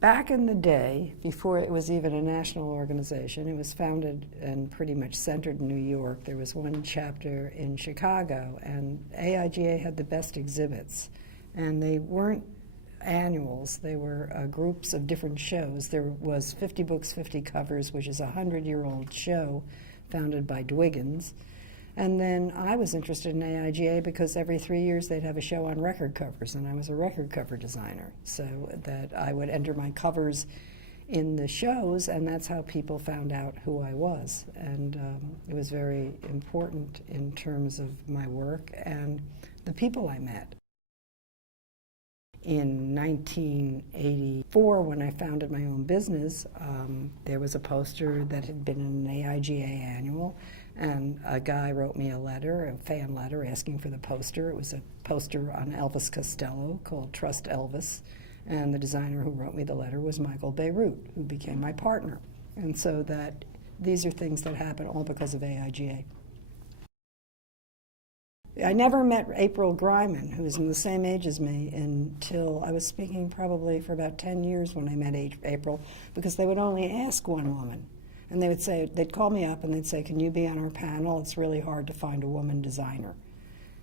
Back in the day, before it was even a national organization, it was founded and pretty much centered in New York. There was one chapter in Chicago, and AIGA had the best exhibits. And they weren't annuals, they were groups of different shows. There was 50 Books, 50 Covers, which is a 100-year-old show founded by Dwiggins. And then I was interested in AIGA because every 3 years they'd have a show on record covers, and I was a record cover designer, so that I would enter my covers in the shows, and that's how people found out who I was. And it was very important in terms of my work and the people I met. In 1984, when I founded my own business, there was a poster that had been in an AIGA annual, and a guy wrote me a letter, a fan letter, asking for the poster. It was a poster on Elvis Costello called Trust Elvis, and the designer who wrote me the letter was Michael Beirut, who became my partner. And so that these are things that happen all because of AIGA. I never met April Greiman, who was in the same age as me, until I was speaking probably for about 10 years when I met April, because they would only ask one woman. And they would say, they'd call me up and they'd say, can you be on our panel? It's really hard to find a woman designer.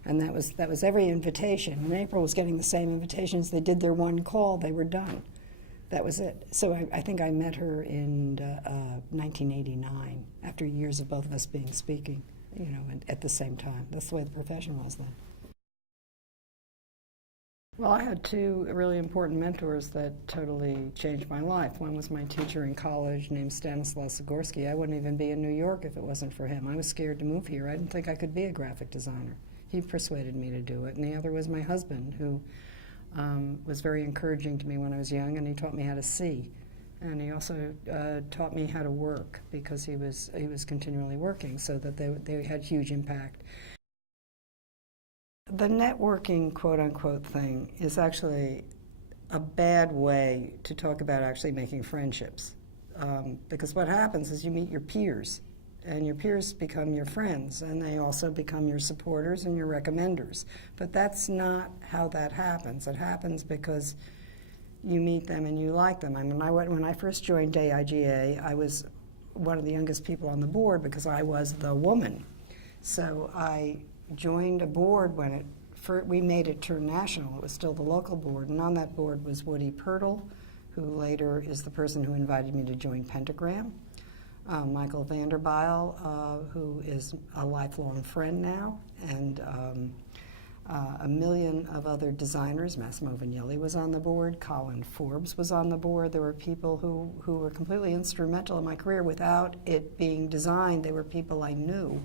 And that was every invitation. And April was getting the same invitations. They did their one call, they were done. That was it. So I think I met her in 1989, after years of both of us being speaking, you know, at the same time. That's the way the profession was then. Well, I had two really important mentors that totally changed my life. One was my teacher in college named Stanislaw Sigorsky. I wouldn't even be in New York if it wasn't for him. I was scared to move here. I didn't think I could be a graphic designer. He persuaded me to do it. And the other was my husband, who was very encouraging to me when I was young, and he taught me how to see. And he also taught me how to work, because he was continually working, so that they had huge impact. The networking, quote-unquote, thing is actually a bad way to talk about actually making friendships. Because what happens is you meet your peers, and your peers become your friends, and they also become your supporters and your recommenders. But that's not how that happens. It happens because you meet them and you like them. I mean, when I first joined AIGA, I was one of the youngest people on the board because I was the woman. So I joined a board when we made it turn national. It was still the local board, and on that board was Woody Pirtle, who later is the person who invited me to join Pentagram, Michael Vanderbiel, who is a lifelong friend now, and a million of other designers. Massimo Vignelli was on the board, Colin Forbes was on the board. There were people who were completely instrumental in my career. Without it being designed, they were people I knew,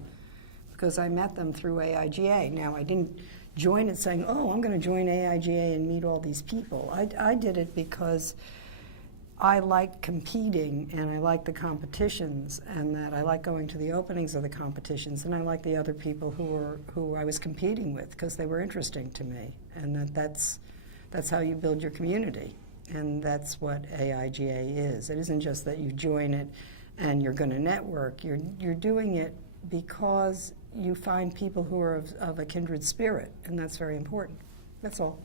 because I met them through AIGA. Now, I didn't join it saying, oh, I'm going to join AIGA and meet all these people. I did it because I like competing, and I like the competitions, and that I like going to the openings of the competitions, and I like the other people who I was competing with, because they were interesting to me. And that's how you build your community. And that's what AIGA is. It isn't just that you join it and you're going to network. You're doing it because you find people who are of a kindred spirit, and that's very important. That's all.